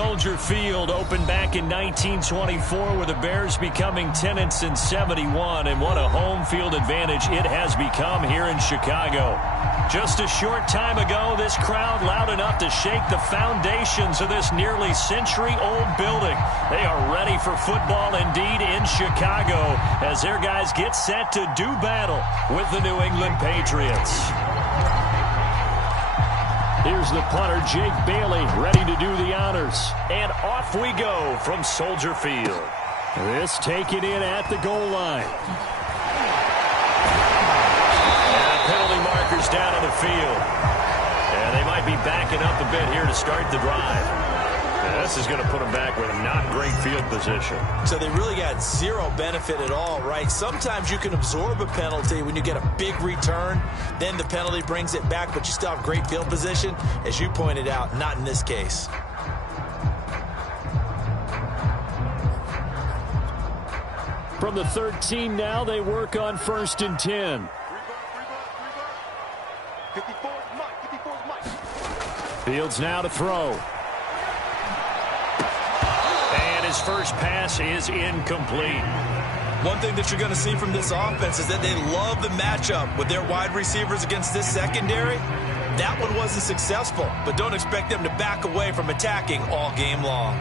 Soldier Field opened back in 1924 with the Bears becoming 10-71, and what a home field advantage it has become here in Chicago. Just a short time ago, this crowd loud enough to shake the foundations of this nearly century-old building. They are ready for football indeed in Chicago as their guys get set to do battle with the New England Patriots. Here's the punter, Jake Bailey, ready to do the honors. And off we go from Soldier Field. This taken in at the goal line. And penalty markers down on the field. And they might be backing up a bit here to start the drive. And this is going to put them back with a not great field position. So they really got zero benefit at all, right? Sometimes you can absorb a penalty when you get a big return. Then the penalty brings it back, but you still have great field position. As you pointed out, not in this case. From the 13 now, they work on 1st and 10. 54 Mike. Fields now to throw. And his first pass is incomplete. One thing that you're going to see from this offense is that they love the matchup with their wide receivers against this secondary. That one wasn't successful, but don't expect them to back away from attacking all game long.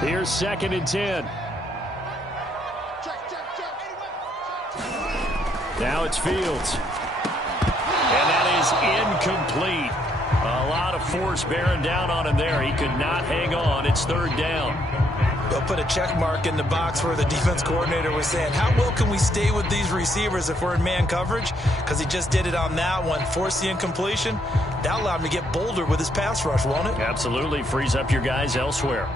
Here's 2nd and 10. Now it's Fields. And that is incomplete. A lot of force bearing down on him there. He could not hang on. It's 3rd down. They'll put a check mark in the box where the defense coordinator was saying, how well can we stay with these receivers if we're in man coverage? Because he just did it on that one. Forced the incompletion. That allowed him to get bolder with his pass rush, won't it? Absolutely. Frees up your guys elsewhere.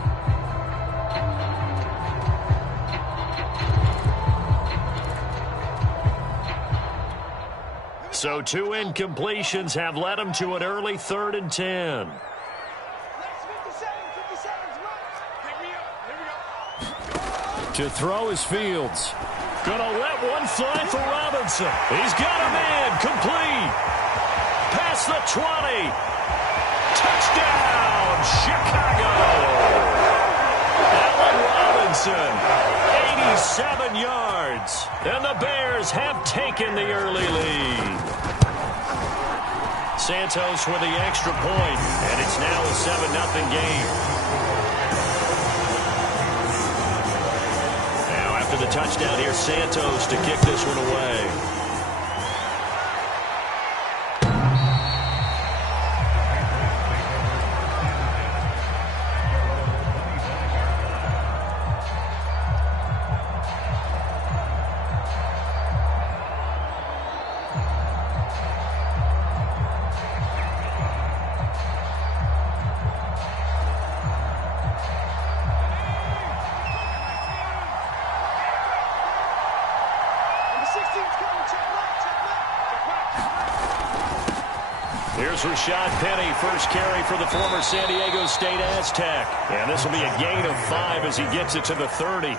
So 2 incompletions have led him to an early 3rd and 10. To throw is Fields. Gonna let one fly for Robinson. He's got a man. Complete. Past the 20. Touchdown, Chicago. Allen Robinson, 87 yards. And the Bears have taken the early lead. Santos with the extra point, and it's now a 7-0 game. Now after the touchdown, here's Santos to kick this one away. Here's Rashad Penny, first carry for the former San Diego State Aztec. And this will be a gain of 5 as he gets it to the 30.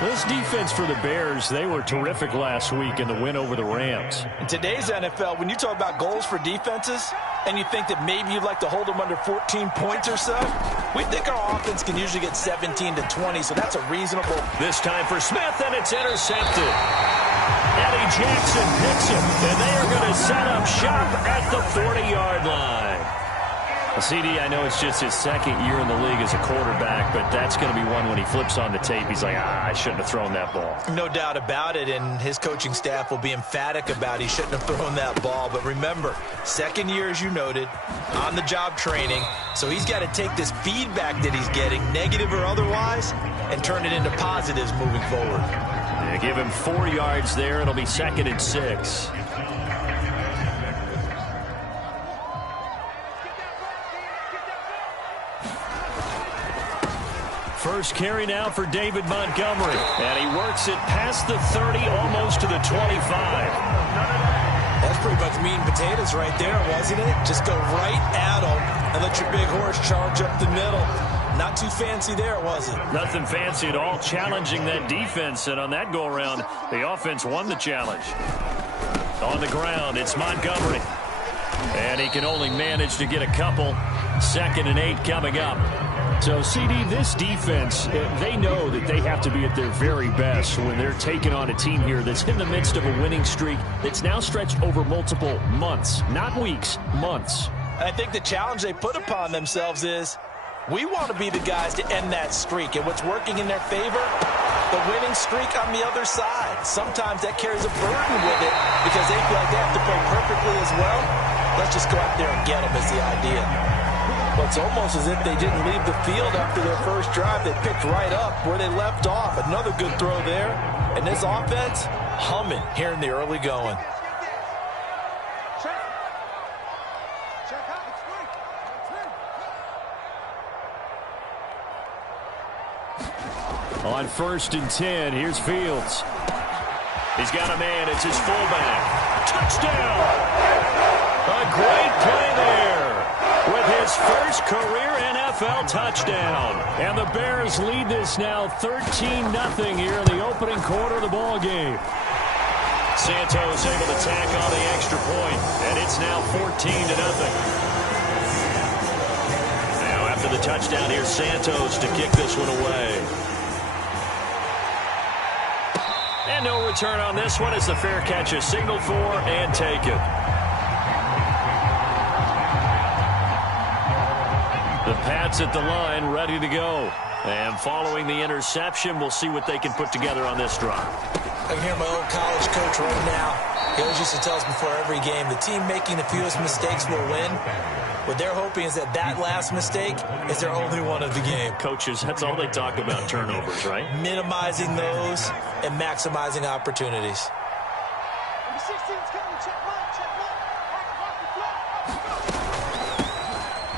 This defense for the Bears, they were terrific last week in the win over the Rams. In today's NFL, when you talk about goals for defenses, and you think that maybe you'd like to hold them under 14 points or so, we think our offense can usually get 17 to 20, so that's a reasonable. This time for Smith, and it's intercepted. Eddie Jackson picks it, and they are going to set up shop at the 40-yard line. CD, I know it's just his 2nd year in the league as a quarterback, but that's going to be one when he flips on the tape. He's like, I shouldn't have thrown that ball. No doubt about it, and his coaching staff will be emphatic about he shouldn't have thrown that ball. But remember, 2nd year, as you noted, on-the-job training, so he's got to take this feedback that he's getting, negative or otherwise, and turn it into positives moving forward. Yeah, give him 4 yards there. It'll be 2nd and 6. First carry now for David Montgomery. And he works it past the 30, almost to the 25. That's pretty much meat and potatoes right there, wasn't it? Just go right at him and let your big horse charge up the middle. Not too fancy there, was it? Nothing fancy at all, challenging that defense. And on that go-around, the offense won the challenge. On the ground, it's Montgomery. And he can only manage to get a couple. 2nd and 8 coming up. So, CD, this defense, they know that they have to be at their very best when they're taking on a team here that's in the midst of a winning streak that's now stretched over multiple months, not weeks, months. I think the challenge they put upon themselves is we want to be the guys to end that streak. And what's working in their favor? The winning streak on the other side. Sometimes that carries a burden with it because they feel like they have to play perfectly as well. Let's just go out there and get them is the idea. But it's almost as if they didn't leave the field after their first drive. They picked right up where they left off. Another good throw there. And this offense, humming here in the early going. On 1st and 10, here's Fields. He's got a man. It's his fullback. Touchdown! A great play there with his first career NFL touchdown. And the Bears lead this now 13-0 here in the opening quarter of the ball game. Santos able to tack on the extra point, and it's now 14-0. Now after the touchdown, here's Santos to kick this one away. And no return on this one as the fair catch is signaled for and taken. The Pats at the line, ready to go. And following the interception, we'll see what they can put together on this drive. I can hear my old college coach right now. He always used to tell us before every game, the team making the fewest mistakes will win. What they're hoping is that last mistake is their only one of the game. Coaches, that's all they talk about, turnovers, right? Minimizing those and maximizing opportunities.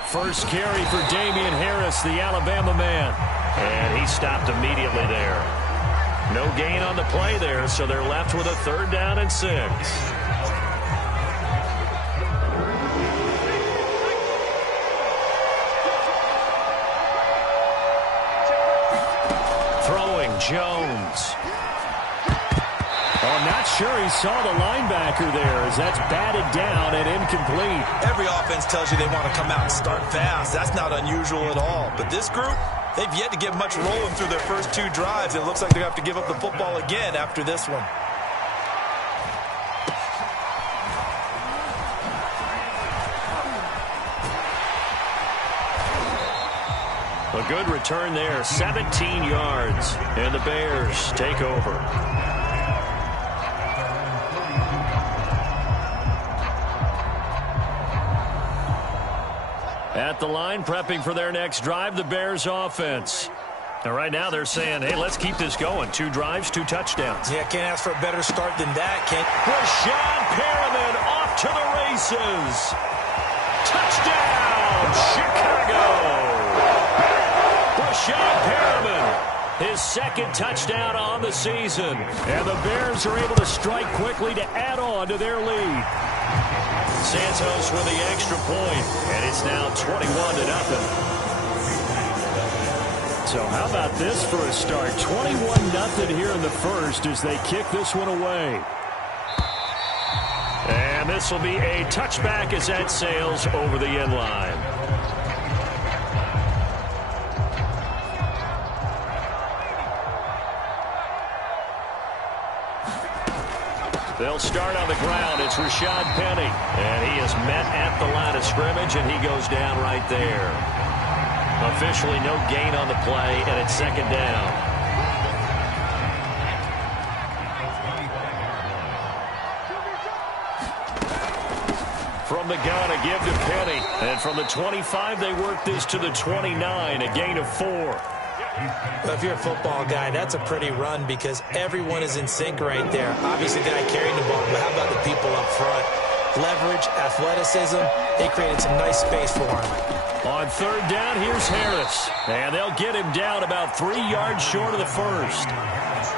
First carry for Damian Harris, the Alabama man. And he stopped immediately there. No gain on the play there, so they're left with a 3rd down and 6. Throwing Jones. I'm not sure he saw the linebacker there as that's batted down and incomplete. Every offense tells you they want to come out and start fast. That's not unusual at all. But this group, they've yet to get much rolling through their first 2 drives. It looks like they're going to have to give up the football again after this one. A good return there, 17 yards. And the Bears take over. At the line, prepping for their next drive, the Bears offense. And right now they're saying, hey, let's keep this going. 2 drives, 2 touchdowns. Yeah, can't ask for a better start than that, Ken. Rashad Perriman off to the races. Touchdown, Chicago. Rashad Perriman, his 2nd touchdown on the season. And the Bears are able to strike quickly to add on to their lead. Santos with the extra point, and it's now 21-0. So how about this for a start? 21-0 here in the first as they kick this one away. And this will be a touchback as that sails over the end line. They'll start on the ground. It's Rashad Penny. And he is met at the line of scrimmage, and he goes down right there. Officially no gain on the play, and it's 2nd down. From the gun, a give to Penny. And from the 25, they work this to the 29, a gain of 4. Well, if you're a football guy, that's a pretty run because everyone is in sync right there. Obviously, the guy carrying the ball, but how about the people up front? Leverage, athleticism, they created some nice space for him. On 3rd down, here's Harris. And they'll get him down about 3 yards short of the first.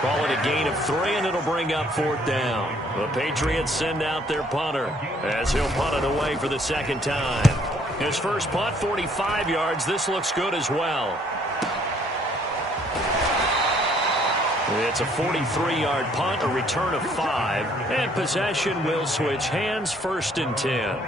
Call it a gain of 3, and it'll bring up 4th down. The Patriots send out their punter as he'll punt it away for the 2nd time. His first punt, 45 yards. This looks good as well. It's a 43-yard punt, a return of 5, and possession will switch hands, 1st and 10.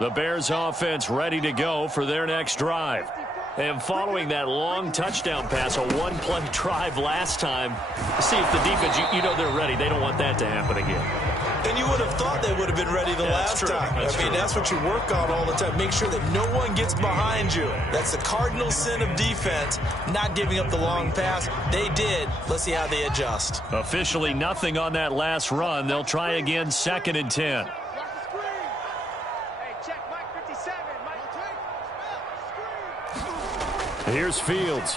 The Bears offense ready to go for their next drive. And following that long touchdown pass, a one-play drive last time, see if the defense, you know they're ready. They don't want that to happen again. And you would have thought they would have been ready the last time. That's what you work on all the time. Make sure that no one gets behind you. That's the cardinal sin of defense, not giving up the long pass. They did. Let's see how they adjust. Officially nothing on that last run. They'll try again, 2nd and 10. Here's Fields.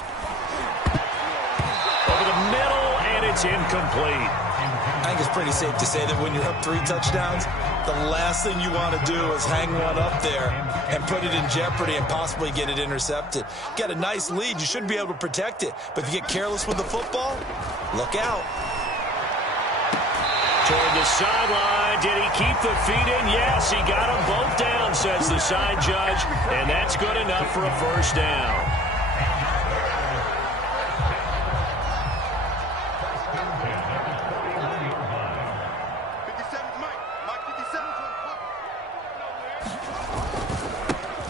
Over the middle, and it's incomplete. I think it's pretty safe to say that when you're up 3 touchdowns, the last thing you want to do is hang one up there and put it in jeopardy and possibly get it intercepted. You got a nice lead. You should be able to protect it. But if you get careless with the football, look out. Toward the sideline. Did he keep the feet in? Yes, he got them both down, says the side judge. And that's good enough for a first down.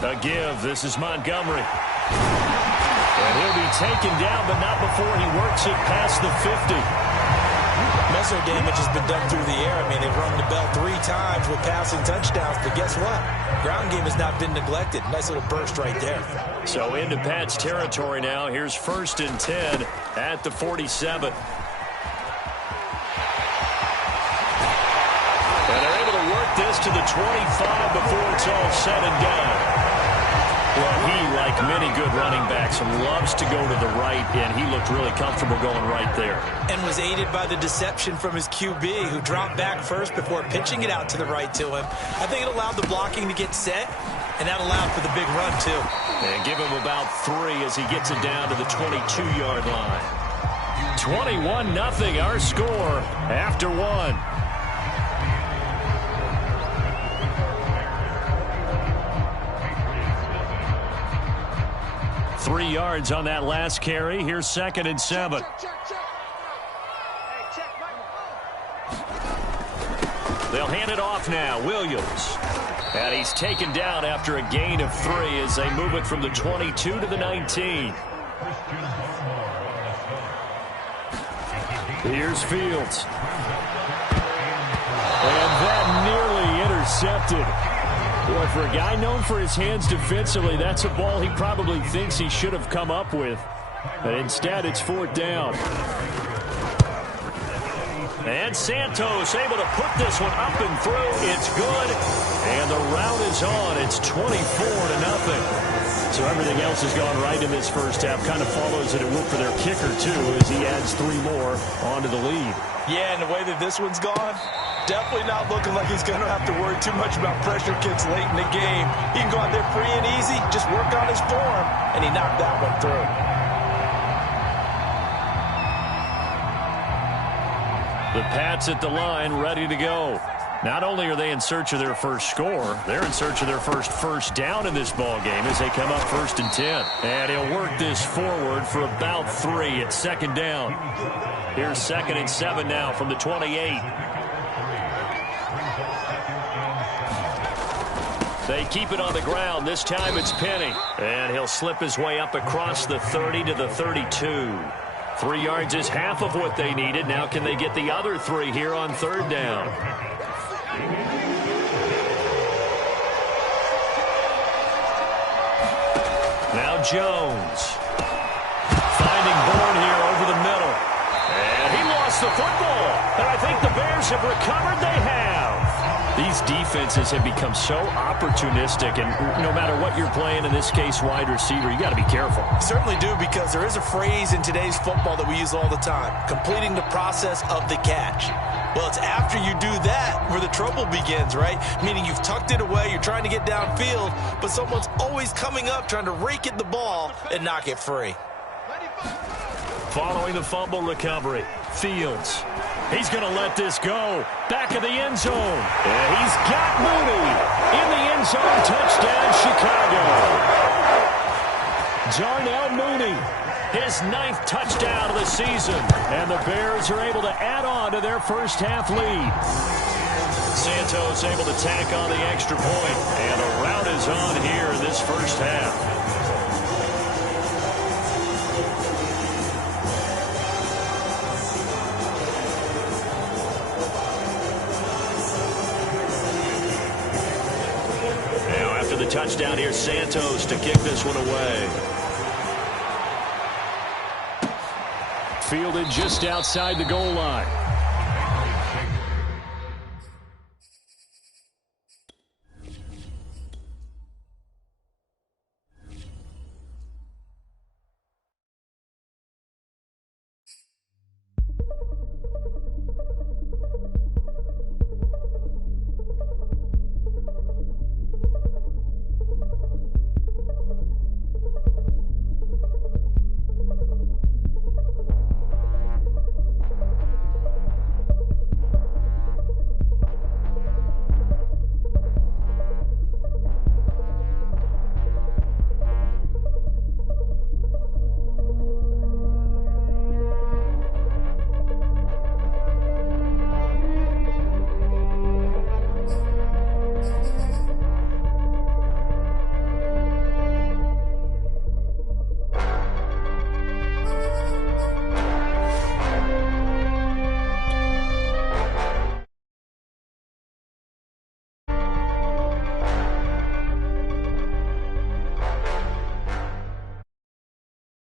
A give. This is Montgomery. And he'll be taken down, but not before he works it past the 50. Muscle damage has been done through the air. I mean, they've rung the bell 3 times with passing touchdowns, but guess what? Ground game has not been neglected. Nice little burst right there. So into Pat's territory now. Here's 1st and 10 at the 47. And they're able to work this to the 25 before it's all said and done. Well, he, like many good running backs, loves to go to the right, and he looked really comfortable going right there. And was aided by the deception from his QB, who dropped back first before pitching it out to the right to him. I think it allowed the blocking to get set, and that allowed for the big run, too. And give him about 3 as he gets it down to the 22-yard line. 21-0, our score after 1. 3 yards on that last carry. Here's 2nd and 7. They'll hand it off now. Williams. And he's taken down after a gain of 3 as they move it from the 22 to the 19. Here's Fields. And that nearly intercepted. Boy, for a guy known for his hands defensively, that's a ball he probably thinks he should have come up with. But instead, it's 4th down. And Santos able to put this one up and through. It's good. And the route is on. It's 24-0. So everything else has gone right in this first half. Kind of follows that it would for their kicker, too, as he adds 3 more onto the lead. Yeah, and the way that this one's gone, definitely not looking like he's going to have to worry too much about pressure kicks late in the game. He can go out there free and easy, just work on his form, and he knocked that one through. The Pats at the line, ready to go. Not only are they in search of their first score, they're in search of their first down in this ball game as they come up 1st and 10. And he'll work this forward for about 3 at 2nd down. Here's 2nd and 7 now from the 28. They keep it on the ground. This time it's Penny. And he'll slip his way up across the 30 to the 32. 3 yards is half of what they needed. Now can they get the other 3 here on 3rd down? Now Jones. Finding Bourne here over the middle. And he lost the football. And I think the Bears have recovered. They have. These defenses have become so opportunistic, and no matter what you're playing, in this case wide receiver, you got to be careful. Certainly do, because there is a phrase in today's football that we use all the time: completing the process of the catch. Well, it's after you do that where the trouble begins, right? Meaning you've tucked it away, you're trying to get downfield, but someone's always coming up trying to rake at the ball and knock it free. Following the fumble recovery, Fields. He's going to let this go. Back of the end zone. And he's got Mooney in the end zone. Touchdown, Chicago. Darnell Mooney, his 9th touchdown of the season. And the Bears are able to add on to their first half lead. Santos able to tack on the extra point, and a rout is on here in this first half. The touchdown here, Santos to kick this one away. Fielded just outside the goal line.